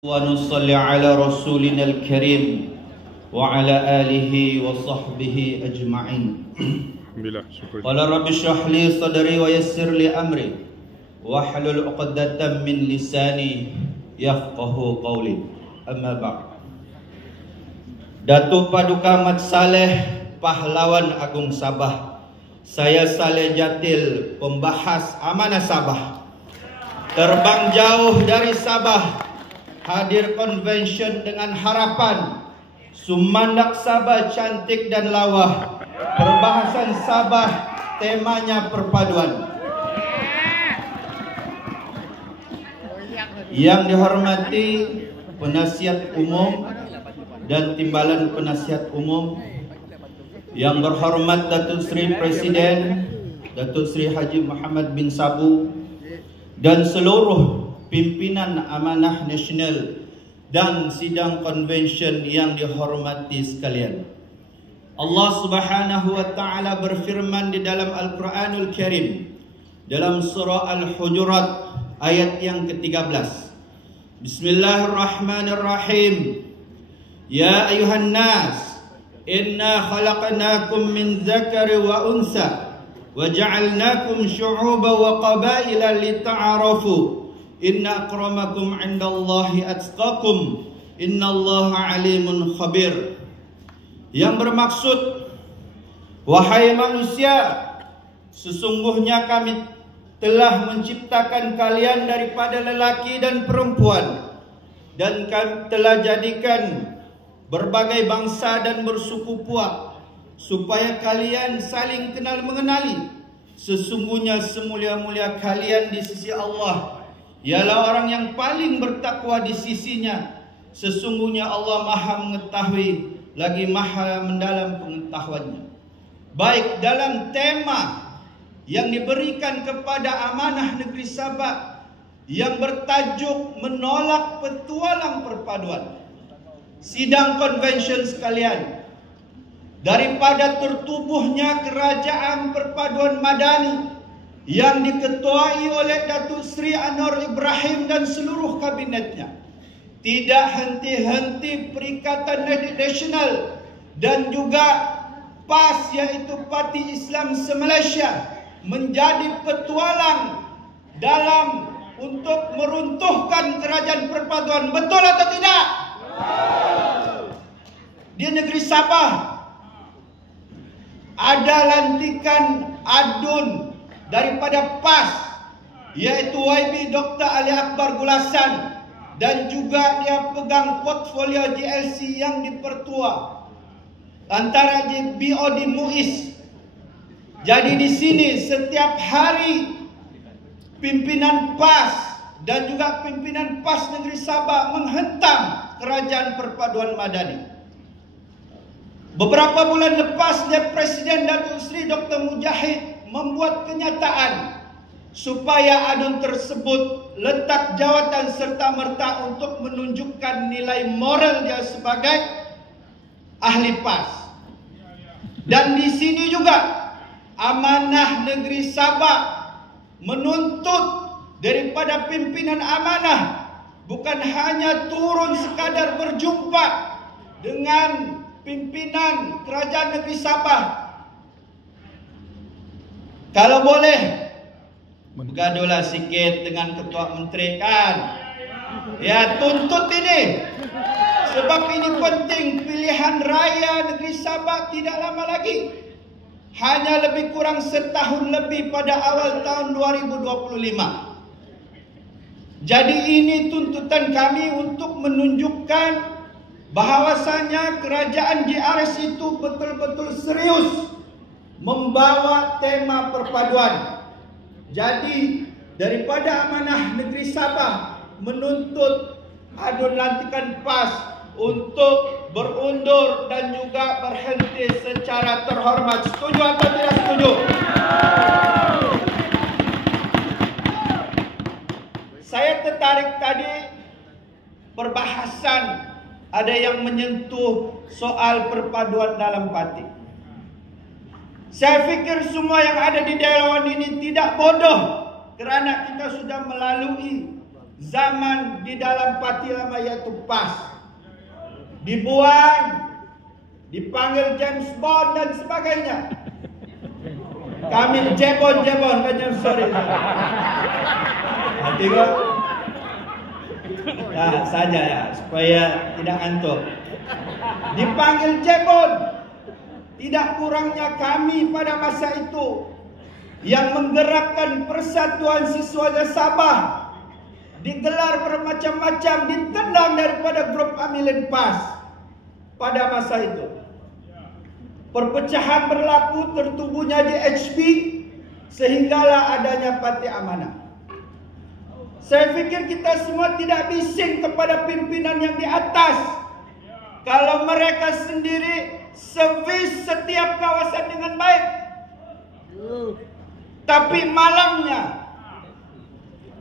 ونصلي على رسولنا الكريم وعلى آله وصحبه أجمعين. قال رب اشرح لي صدري ويسر لي أمري واحلل عقدة من لساني yafqahu qawli. Amma ba'd. Datuk Paduka Mat Saleh, pahlawan Agung Sabah. Saya Saleh Jatil, pembahas amanah Sabah. Terbang jauh dari Sabah, hadir konvensyen dengan harapan Sumandak Sabah cantik dan lawa. Perbahasan Sabah, temanya perpaduan. Yang dihormati penasihat umum dan timbalan penasihat umum, yang berhormat Datuk Seri Presiden Datuk Seri Haji Muhammad bin Sabu dan seluruh pimpinan amanah nasional dan sidang konvensyen yang dihormati sekalian. Allah Subhanahu wa taala berfirman di dalam Al-Qur'anul Karim dalam surah Al-Hujurat ayat yang ke-13. Bismillahirrahmanirrahim. Ya ayuhan nas, inna khalaqnakum min dzakari wa unsa wa ja'alnakum syu'uban wa qabaila lita'arafu. Inna akramakum 'indallahi atqakum. Innallaha 'alimun khabir. Yang bermaksud, wahai manusia, sesungguhnya kami telah menciptakan kalian daripada lelaki dan perempuan, dan kami telah jadikan berbagai bangsa dan bersuku puak supaya kalian saling kenal mengenali. Sesungguhnya semulia-mulia kalian di sisi Allah ialah orang yang paling bertakwa di sisinya. Sesungguhnya Allah Maha mengetahui lagi Maha mendalam pengetahuannya. Baik, dalam tema yang diberikan kepada amanah negeri Sabah yang bertajuk menolak petualang perpaduan, sidang konvensyen sekalian, daripada tertubuhnya kerajaan perpaduan madani yang diketuai oleh Datuk Seri Anwar Ibrahim dan seluruh kabinetnya, tidak henti-henti Perikatan Nasional dan juga PAS, yaitu Parti Islam Se-Malaysia, menjadi petualang dalam untuk meruntuhkan kerajaan perpaduan. Betul atau tidak? Di negeri Sabah ada lantikan adun daripada PAS, yaitu YB Dr. Ali Akbar Gulasan, dan juga dia pegang portfolio GLC yang dipertua antara BOD Muiz. Jadi di sini setiap hari pimpinan PAS dan juga pimpinan PAS negeri Sabah menghentam kerajaan perpaduan madani. Beberapa bulan lepas, Presiden Datuk Seri Dr. Mujahid membuat kenyataan supaya adun tersebut letak jawatan serta-merta untuk menunjukkan nilai moral dia sebagai ahli PAS. Dan di sini juga amanah negeri Sabah menuntut daripada pimpinan amanah bukan hanya turun sekadar berjumpa dengan pimpinan kerajaan negeri Sabah. Kalau boleh, bergaduhlah sikit dengan ketua menteri kan. Ya, tuntut ini. Sebab ini penting. Pilihan raya negeri Sabah tidak lama lagi. Hanya lebih kurang setahun lebih pada awal tahun 2025. Jadi ini tuntutan kami untuk menunjukkan bahawasanya kerajaan JRS itu betul-betul serius membawa tema perpaduan. Jadi daripada amanah negeri Sabah menuntut adun lantikan PAS untuk berundur dan juga berhenti secara terhormat. Setuju atau tidak setuju? Saya tertarik tadi perbahasan ada yang menyentuh soal perpaduan dalam batin. Saya fikir semua yang ada di dewan ini tidak bodoh, kerana kita sudah melalui zaman di dalam Pati Lama yaitu PAS. Dibuang, dipanggil James Bond dan sebagainya. Kami jebon kan, sorry. Tengok. Nah, saja ya, supaya tidak ngantuk. Dipanggil jebon. Tidak kurangnya kami pada masa itu yang menggerakkan persatuan siswa Sabah. Digelar bermacam-macam, ditendang daripada grup Amilin PAS pada masa itu. Perpecahan berlaku, tertubuhnya DHP, sehinggalah adanya Parti Amanah. Saya fikir kita semua tidak bising kepada pimpinan yang di atas. Kalau mereka sendiri servis setiap kawasan dengan baik. Tapi malangnya,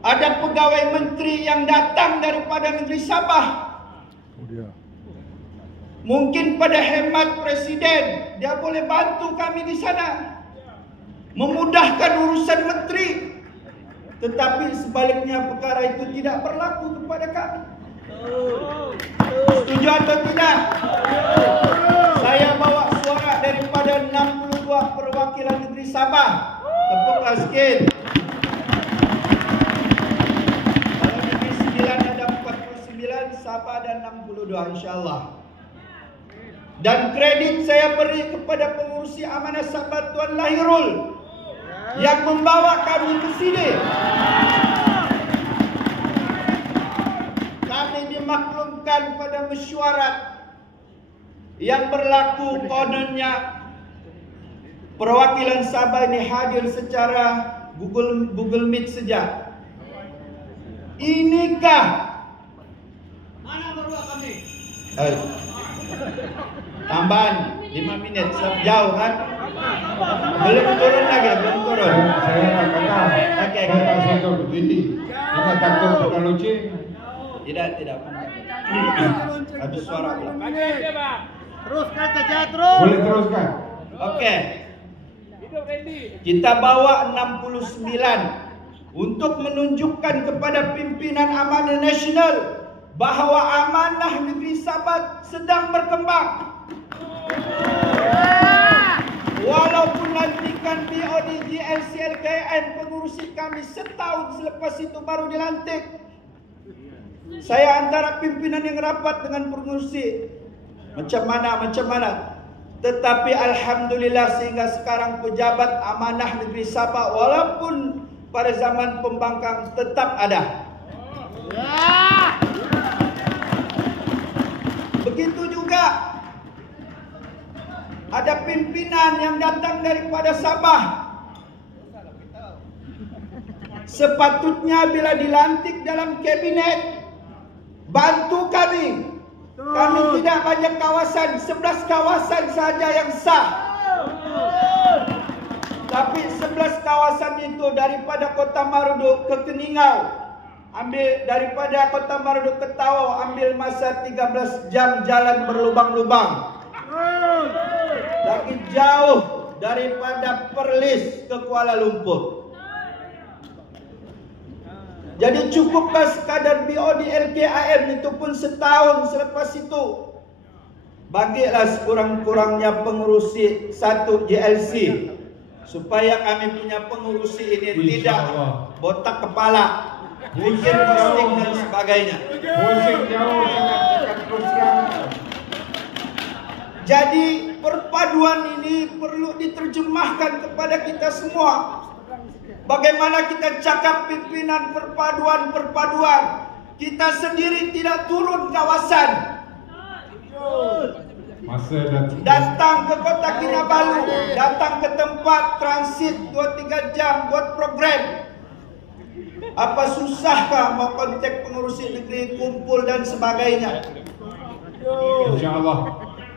ada pegawai menteri yang datang daripada negeri Sabah. Mungkin pada hemat presiden, dia boleh bantu kami di sana, memudahkan urusan menteri. Tetapi sebaliknya perkara itu tidak berlaku kepada kami. Setuju atau tidak? Saya bawa suara daripada 62 perwakilan negeri Sabah. Tepuklah sikit. Kalau negeri 9 ada 49, Sabah ada 62 insyaAllah. Dan kredit saya beri kepada pengurusi Amanah Sabah Tuan Lahirul yang membawa kami ke sini. Kami dimaklumkan pada mesyuarat yang berlaku, kononnya perwakilan Sabah ini hadir secara Google Meet saja. Inikah mana berdua kami? Tambahan 5 menit, jauh kan? Belum turun lagi, belum turun. Saya nak kata, Okey. saya tahu begini. Kita takut bukan lucu. Tidak. Habis suara pula. Teruskan saja terus. Boleh teruskan. Okey. Kita bawa 69 untuk menunjukkan kepada pimpinan Amanah Nasional bahawa amanah negeri Sabah sedang berkembang. Walaupun lantikan BOD GLC LKM pengurusi kami setahun selepas itu baru dilantik. Saya antara pimpinan yang rapat dengan pengurusi. Macam mana. Tetapi alhamdulillah sehingga sekarang pejabat amanah negeri Sabah walaupun pada zaman pembangkang tetap ada. Begitu juga ada pimpinan yang datang daripada Sabah. Sepatutnya bila dilantik dalam kabinet, bantu kami. Kami tidak banyak kawasan, 11 kawasan saja yang sah. Tapi 11 kawasan itu daripada Kota Marudu ke Keningau, ambil daripada Kota Marudu ke Tawau, ambil masa 13 jam jalan berlubang-lubang. Lagi jauh daripada Perlis ke Kuala Lumpur. Jadi cukupkah sekadar BOD LKAM itu pun setahun selepas itu? Bagilah sekurang-kurangnya pengurusi satu GLC supaya kami punya pengurusi ini tidak botak kepala, bikin posting dan sebagainya. Pusing jauh sangat dekat teruskan. Jadi perpaduan ini perlu diterjemahkan kepada kita semua. Bagaimana kita cakap pimpinan perpaduan. Kita sendiri tidak turun kawasan. Datang ke Kota Kinabalu, datang ke tempat transit 2-3 jam buat program. Apa susahkah mau kontak pengurusi negeri, kumpul dan sebagainya?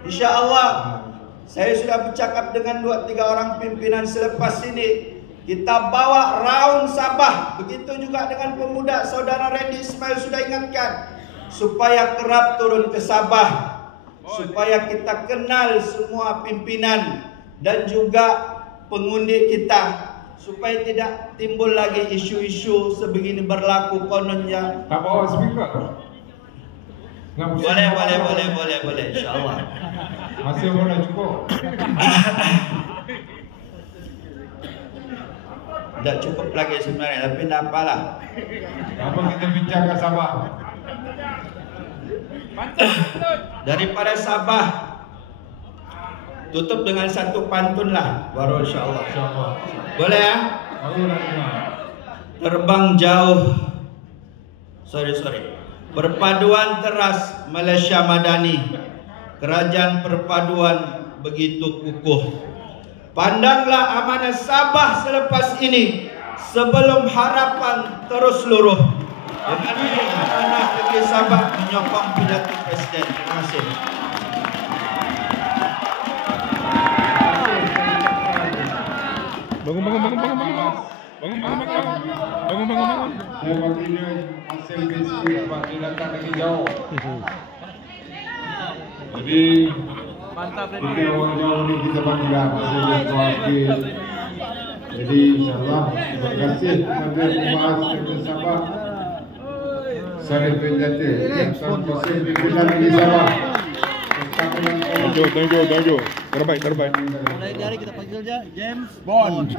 InsyaAllah saya sudah bercakap dengan 2-3 orang pimpinan selepas ini. Kita bawa round Sabah. Begitu juga dengan pemuda saudara Randy Ismail sudah ingatkan, supaya kerap turun ke Sabah, supaya kita kenal semua pimpinan dan juga pengundi kita. supaya tidak timbul lagi isu-isu sebegini berlaku kononnya. Tak bawa speaker. Boleh, insyaallah. Masih boleh cukup. Tidak cukup lagi sebenarnya, tapi tidak apalah. Apa kita bincangkan Sabah? Daripada Sabah, tutup dengan satu pantun lah, baru insyaallah. Boleh ya? Terbang jauh. Sorry. Perpaduan teras Malaysia Madani, kerajaan perpaduan begitu kukuh. Pandanglah amanah Sabah selepas ini, sebelum harapan terus luruh. Dengan ini amanah negeri Sabah menyokong pidato Presiden. Terima kasih. Bangun. Saya wakilnya hasil besi Pak dia datang lagi jauh. Jadi kita orang jauh ni kita panggil hasilnya wakil. Jadi insyaAllah terima kasih kepada pembahas negeri Sabah. Sarif Pendati yang terpasih di negeri Sabah. Thank you. Terbaik. Mulai dari kita panggil aja James Bond.